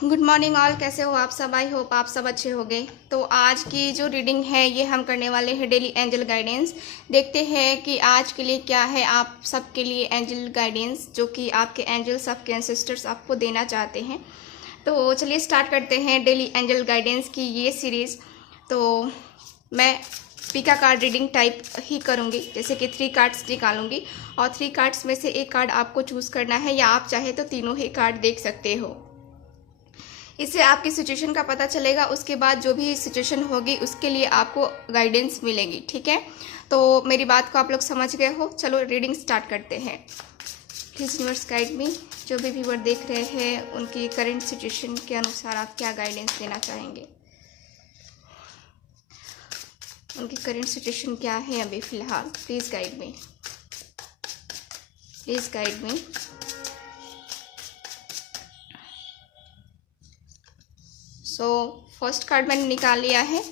Good morning all. कैसे हो आप सब? आई होप आप सब अच्छे होंगे। तो आज की जो रीडिंग है ये हम करने वाले हैं डेली एंजल गाइडेंस। देखते हैं कि आज के लिए क्या है आप सबके लिए एंजल गाइडेंस, जो कि आपके एंजल्स, आपके एंसेस्टर्स आपको देना चाहते हैं। तो चलिए स्टार्ट करते हैं डेली एंजल गाइडेंस की ये सीरीज़। तो मैं पिका कार्ड रीडिंग टाइप ही करूँगी, जैसे कि 3 कार्ड्स निकालूंगी और 3 कार्ड्स में से एक कार्ड आपको चूज़ करना है, या आप चाहे तो तीनों ही कार्ड देख सकते हो। इससे आपकी सिचुएशन का पता चलेगा। उसके बाद जो भी सिचुएशन होगी उसके लिए आपको गाइडेंस मिलेगी। ठीक है, तो मेरी बात को आप लोग समझ गए हो। चलो रीडिंग स्टार्ट करते हैं। Please universe guide me. जो भी व्यूअर देख रहे हैं उनकी करंट सिचुएशन के अनुसार आप क्या गाइडेंस देना चाहेंगे, उनकी करंट सिचुएशन क्या है अभी फिलहाल। Please guide me, please guide me. So first card मैंने निकाल लिया है।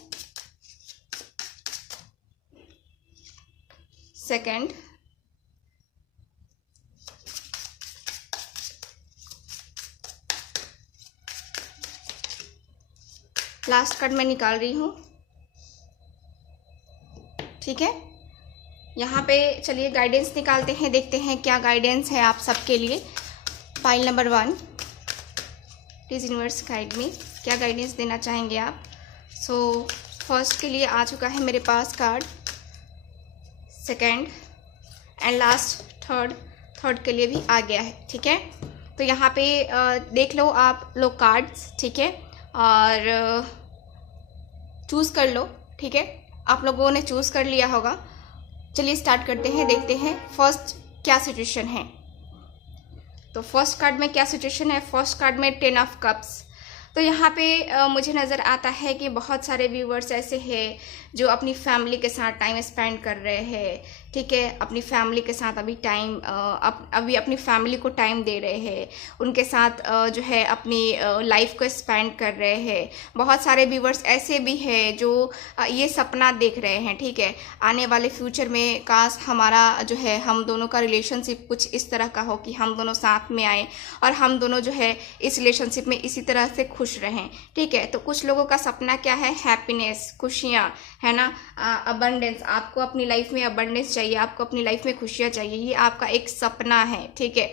सेकंड, लास्ट कार्ड मैं निकाल रही हूँ। ठीक है, यहाँ पे चलिए गाइडेंस निकालते हैं, देखते हैं क्या गाइडेंस है आप सबके लिए। File number 1, please universe guide me, क्या गाइडेंस देना चाहेंगे आप। सो फर्स्ट के लिए आ चुका है मेरे पास card, second and last third के लिए भी आ गया है। ठीक है, तो यहाँ पे देख लो आप लोग कार्ड्स। ठीक है, और चूज़ कर लो। ठीक है, आप लोगों ने चूज़ कर लिया होगा। चलिए स्टार्ट करते हैं, देखते हैं फर्स्ट क्या सिचुएशन है। तो फर्स्ट कार्ड में क्या सिचुएशन है। फर्स्ट कार्ड में 10 ऑफ कप्स। तो यहाँ पे मुझे नज़र आता है कि बहुत सारे व्यूवर्स ऐसे हैं जो अपनी फैमिली के साथ टाइम स्पेंड कर रहे हैं। ठीक है, अपनी फैमिली के साथ अभी अभी अपनी फैमिली को टाइम दे रहे हैं, उनके साथ जो है अपनी लाइफ को स्पेंड कर रहे हैं। बहुत सारे व्यूवर्स ऐसे भी हैं जो ये सपना देख रहे हैं। ठीक है, आने वाले फ्यूचर में काश हमारा जो है हम दोनों का रिलेशनशिप कुछ इस तरह का हो कि हम दोनों साथ में आए और हम दोनों जो है इस रिलेशनशिप में इसी तरह से खुश रहें। ठीक है, तो कुछ लोगों का सपना क्या है, हैप्पीनेस, खुशियाँ, है ना, अबंडेंस। आपको अपनी लाइफ में अबंडेंस चाहिए, आपको अपनी लाइफ में खुशियाँ चाहिए, ये आपका एक सपना है। ठीक है,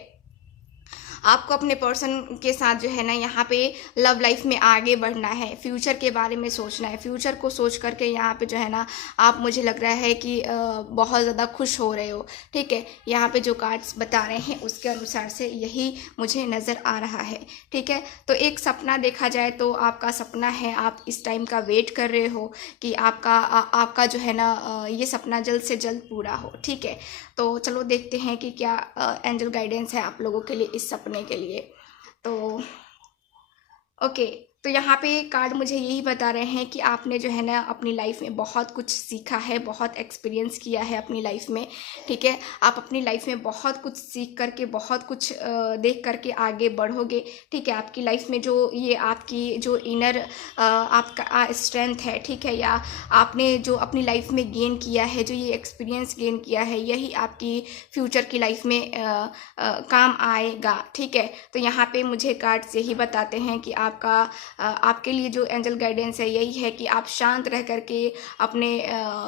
आपको अपने पर्सन के साथ जो है ना यहाँ पे लव लाइफ में आगे बढ़ना है, फ्यूचर के बारे में सोचना है। फ्यूचर को सोच करके यहाँ पे जो है ना आप, मुझे लग रहा है कि बहुत ज़्यादा खुश हो रहे हो। ठीक है, यहाँ पे जो कार्ड्स बता रहे हैं उसके अनुसार से यही मुझे नज़र आ रहा है। ठीक है, तो एक सपना देखा जाए तो आपका सपना है, आप इस टाइम का वेट कर रहे हो कि आपका जो है ना ये सपना जल्द से जल्द पूरा हो। ठीक है, तो चलो देखते हैं कि क्या एंजल गाइडेंस है आप लोगों के लिए इस सपने के लिए। तो ओके, तो यहाँ पे कार्ड मुझे यही बता रहे हैं कि आपने जो है ना अपनी लाइफ में बहुत कुछ सीखा है, बहुत एक्सपीरियंस किया है अपनी लाइफ में। ठीक है, आप अपनी लाइफ में बहुत कुछ सीख करके, बहुत कुछ देख करके आगे बढ़ोगे। ठीक है, आपकी लाइफ में जो ये आपकी जो इनर आपका स्ट्रेंथ है, ठीक है, या आपने जो अपनी लाइफ में गेन किया है, जो ये एक्सपीरियंस गेन किया है, यही आपकी फ्यूचर की लाइफ में काम आएगा। ठीक है, तो यहाँ पे मुझे कार्ड्स यही बताते हैं कि आपके लिए जो एंजल गाइडेंस है यही है कि आप शांत रह करके अपने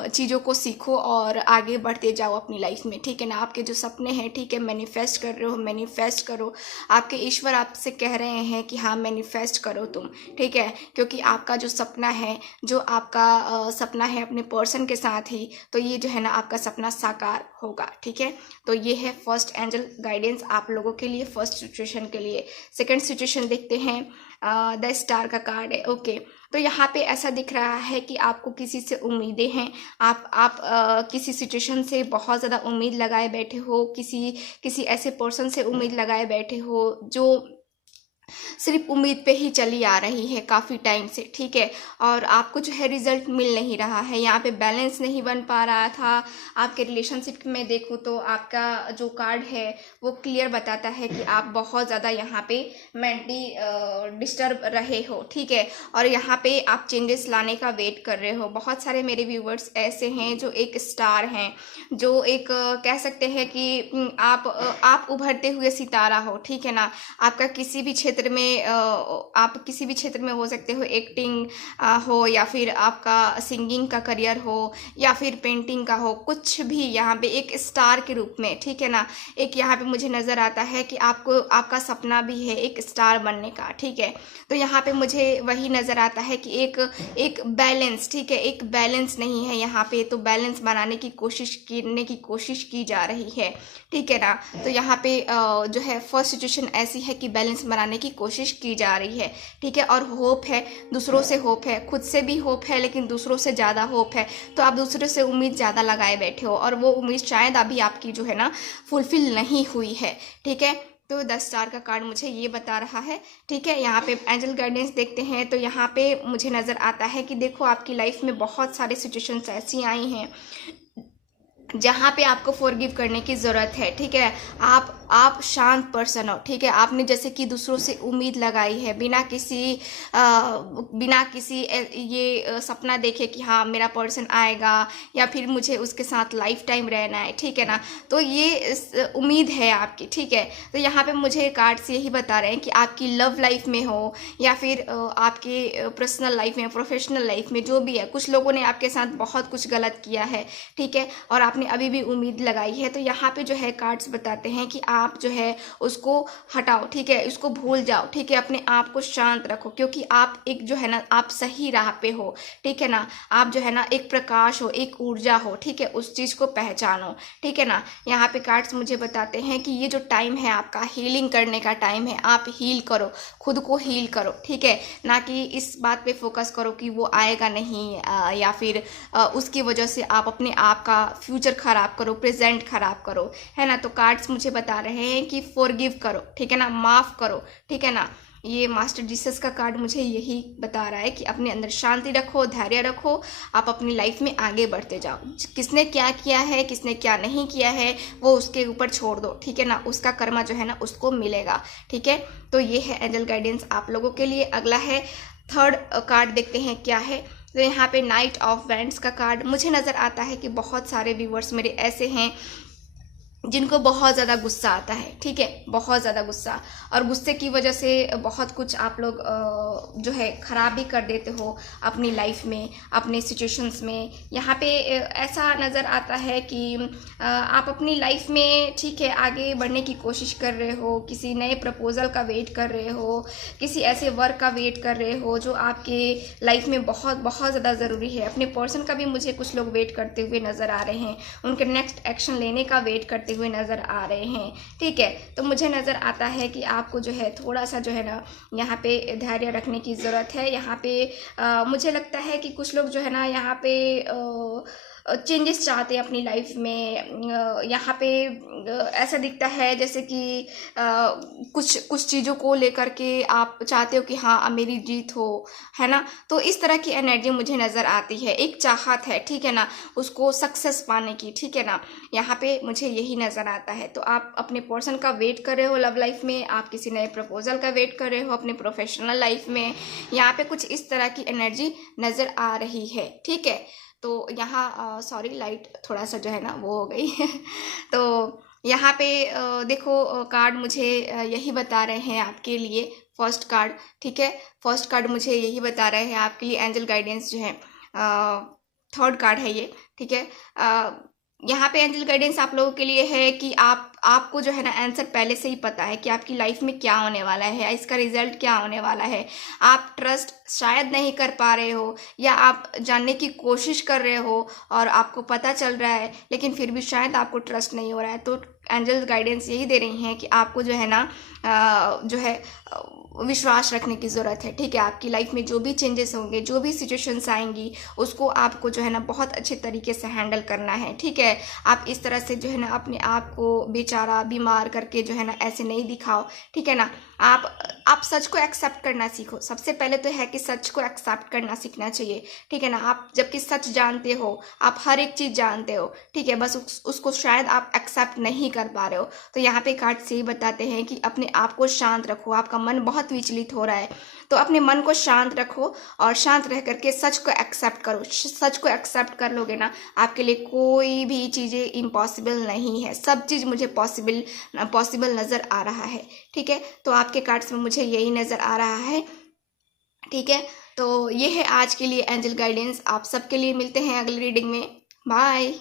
चीज़ों को सीखो और आगे बढ़ते जाओ अपनी लाइफ में। ठीक है ना, आपके जो सपने हैं, ठीक है, मैनिफेस्ट कर रहे हो, मैनिफेस्ट करो। आपके ईश्वर आपसे कह रहे हैं कि हाँ मैनिफेस्ट करो तुम। ठीक है, क्योंकि आपका जो सपना है, जो आपका सपना है अपने पर्सन के साथ ही, तो ये जो है ना आपका सपना साकार होगा। ठीक है, तो ये है फर्स्ट एंजल गाइडेंस आप लोगों के लिए, फर्स्ट सिचुएशन के लिए। सेकंड सिचुएशन देखते हैं, द स्टार का कार्ड है। ओके, तो यहाँ पे ऐसा दिख रहा है कि आपको किसी से उम्मीदें हैं। आप किसी सिचुएशन से बहुत ज़्यादा उम्मीद लगाए बैठे हो, किसी ऐसे पर्सन से उम्मीद लगाए बैठे हो जो सिर्फ उम्मीद पे ही चली आ रही है काफ़ी टाइम से। ठीक है, और आपको जो है रिजल्ट मिल नहीं रहा है, यहाँ पे बैलेंस नहीं बन पा रहा था। आपके रिलेशनशिप में देखूँ तो आपका जो कार्ड है वो क्लियर बताता है कि आप बहुत ज़्यादा यहाँ पे मेंटली डिस्टर्ब रहे हो। ठीक है, और यहाँ पे आप चेंजेस लाने का वेट कर रहे हो। बहुत सारे मेरे व्यूवर्स ऐसे हैं जो एक स्टार हैं, जो एक कह सकते हैं कि आप उभरते हुए सितारा हो। ठीक है ना, आपका किसी भी क्षेत्र में में आप किसी भी क्षेत्र में हो सकते हो, एक्टिंग हो या फिर आपका सिंगिंग का करियर हो या फिर पेंटिंग का हो, कुछ भी यहाँ पे एक स्टार के रूप में, ठीक है ना। एक यहाँ पे मुझे नज़र आता है कि आपको आपका सपना भी है एक स्टार बनने का, ठीक है। तो यहाँ पे मुझे वही नज़र आता है कि एक बैलेंस, ठीक है, एक बैलेंस नहीं है यहाँ पे, तो बैलेंस बनाने की कोशिश की जा रही है, ठीक है ना। तो यहाँ पे जो है फर्स्ट सिचुएशन ऐसी है कि बैलेंस बनाने की कोशिश की जा रही है, ठीक है। और होप है, दूसरों से होप है, खुद से भी होप है, लेकिन दूसरों से ज़्यादा होप है। तो आप दूसरों से उम्मीद ज़्यादा लगाए बैठे हो और वो उम्मीद शायद अभी आपकी जो है ना फुलफिल नहीं हुई है, ठीक है। तो 10 स्टार का कार्ड मुझे ये बता रहा है, ठीक है। यहाँ पे एंजल गाइडेंस देखते हैं तो यहाँ पे मुझे नज़र आता है कि देखो आपकी लाइफ में बहुत सारे सिचुएशंस ऐसी आई हैं जहाँ पे आपको फॉरगिव करने की ज़रूरत है, ठीक है। आप शांत पर्सन हो, ठीक है। आपने जैसे कि दूसरों से उम्मीद लगाई है बिना किसी ये सपना देखे कि हाँ मेरा पर्सन आएगा या फिर मुझे उसके साथ लाइफ टाइम रहना है, ठीक है ना। तो ये उम्मीद है आपकी, ठीक है। तो यहाँ पे मुझे कार्ड्स यही बता रहे हैं कि आपकी लव लाइफ में हो या फिर आपके पर्सनल लाइफ में, प्रोफेशनल लाइफ में, जो भी है, कुछ लोगों ने आपके साथ बहुत कुछ गलत किया है, ठीक है, और आपने अभी भी उम्मीद लगाई है। तो यहाँ पे जो है कार्ड्स बताते हैं कि आप जो है उसको हटाओ, ठीक है, उसको भूल जाओ, ठीक है। अपने आप को शांत रखो क्योंकि आप एक जो है ना आप सही राह पे हो, ठीक है ना। आप जो है ना एक प्रकाश हो, एक ऊर्जा हो, ठीक है, उस चीज़ को पहचानो, ठीक है ना। यहाँ पे कार्ड्स मुझे बताते हैं कि ये जो टाइम है आपका हीलिंग करने का टाइम है, आप हील करो, खुद को हील करो, ठीक है। ना कि इस बात पे फोकस करो कि वो आएगा नहीं या फिर उसकी वजह से आप अपने आप का फ्यूचर खराब करो, प्रेजेंट खराब करो, है ना। तो कार्ड्स मुझे बता रहे हैं कि फॉरगिव करो, ठीक है ना, माफ़ करो, ठीक है ना। ये मास्टर जीसस का कार्ड मुझे यही बता रहा है कि अपने अंदर शांति रखो, धैर्य रखो, आप अपनी लाइफ में आगे बढ़ते जाओ। किसने क्या किया है, किसने क्या नहीं किया है, वो उसके ऊपर छोड़ दो, ठीक है ना। उसका कर्मा जो है ना उसको मिलेगा, ठीक है। तो ये है एंजल गाइडेंस आप लोगों के लिए। अगला है थर्ड कार्ड, देखते हैं क्या है। तो यहाँ पे नाइट ऑफ वैंड्स का कार्ड मुझे नज़र आता है कि बहुत सारे व्यूवर्स मेरे ऐसे हैं जिनको बहुत ज़्यादा गुस्सा आता है, ठीक है, बहुत ज़्यादा गुस्सा, और गुस्से की वजह से बहुत कुछ आप लोग जो है ख़राब भी कर देते हो अपनी लाइफ में, अपने सिचुएशंस में। यहाँ पे ऐसा नज़र आता है कि आप अपनी लाइफ में, ठीक है, आगे बढ़ने की कोशिश कर रहे हो, किसी नए प्रपोजल का वेट कर रहे हो, किसी ऐसे वर्क का वेट कर रहे हो जो आपके लाइफ में बहुत बहुत ज़्यादा ज़रूरी है। अपने पर्सन का भी मुझे कुछ लोग वेट करते हुए नज़र आ रहे हैं, उनके नेक्स्ट एक्शन लेने का वेट करते हुए नज़र आ रहे हैं, ठीक है। तो मुझे नज़र आता है कि आपको जो है थोड़ा सा जो है ना यहाँ पे धैर्य रखने की ज़रूरत है। यहाँ पे मुझे लगता है कि कुछ लोग जो है ना यहाँ पे चेंजेस चाहते हैं अपनी लाइफ में। यहाँ पे ऐसा दिखता है जैसे कि कुछ चीज़ों को लेकर के आप चाहते हो कि हाँ अब मेरी जीत हो, है ना। तो इस तरह की एनर्जी मुझे नज़र आती है, एक चाहत है, ठीक है ना, उसको सक्सेस पाने की, ठीक है ना। यहाँ पे मुझे यही नज़र आता है। तो आप अपने पर्सन का वेट कर रहे हो लव लाइफ में, आप किसी नए प्रपोजल का वेट कर रहे हो अपने प्रोफेशनल लाइफ में, यहाँ पे कुछ इस तरह की एनर्जी नज़र आ रही है, ठीक है। तो यहाँ सॉरी लाइट थोड़ा सा जो है ना वो हो गई तो यहाँ पे देखो कार्ड मुझे यही बता रहे हैं आपके लिए, फर्स्ट कार्ड, ठीक है, फर्स्ट कार्ड मुझे यही बता रहे हैं आपके लिए एंजल गाइडेंस जो है। थर्ड कार्ड है ये, ठीक है। यहाँ पे एंजल गाइडेंस आप लोगों के लिए है कि आपको जो है ना आंसर पहले से ही पता है कि आपकी लाइफ में क्या होने वाला है, इसका रिजल्ट क्या होने वाला है। आप ट्रस्ट शायद नहीं कर पा रहे हो या आप जानने की कोशिश कर रहे हो और आपको पता चल रहा है लेकिन फिर भी शायद आपको ट्रस्ट नहीं हो रहा है। तो एंजल गाइडेंस यही दे रही हैं कि आपको जो है ना जो है विश्वास रखने की ज़रूरत है, ठीक है। आपकी लाइफ में जो भी चेंजेस होंगे, जो भी सिचुएशंस आएंगी, उसको आपको जो है ना बहुत अच्छे तरीके से हैंडल करना है, ठीक है। आप इस तरह से जो है ना अपने आप को बेचारा बीमार करके जो है ना ऐसे नहीं दिखाओ, ठीक है ना। आप सच को एक्सेप्ट करना सीखो। सबसे पहले तो है कि सच को एक्सेप्ट करना सीखना चाहिए, ठीक है ना। आप जबकि सच जानते हो, आप हर एक चीज़ जानते हो, ठीक है, बस उसको शायद आप एक्सेप्ट नहीं कर पा रहे हो। तो यहाँ पे कार्ड से ही बताते हैं कि अपने आप को शांत रखो। आपका मन बहुत विचलित हो रहा है तो अपने मन को शांत रखो और शांत रह करके सच को एक्सेप्ट करो। सच को एक्सेप्ट कर लोगे ना, आपके लिए कोई भी चीज़ें इम्पॉसिबल नहीं है, सब चीज़ मुझे पॉसिबल नज़र आ रहा है, ठीक है। तो आप आपके कार्ड्स में मुझे यही नज़र आ रहा है। ठीक है, तो ये है आज के लिए एंजल गाइडेंस। आप सबके लिए मिलते हैं अगली रीडिंग में। बाय।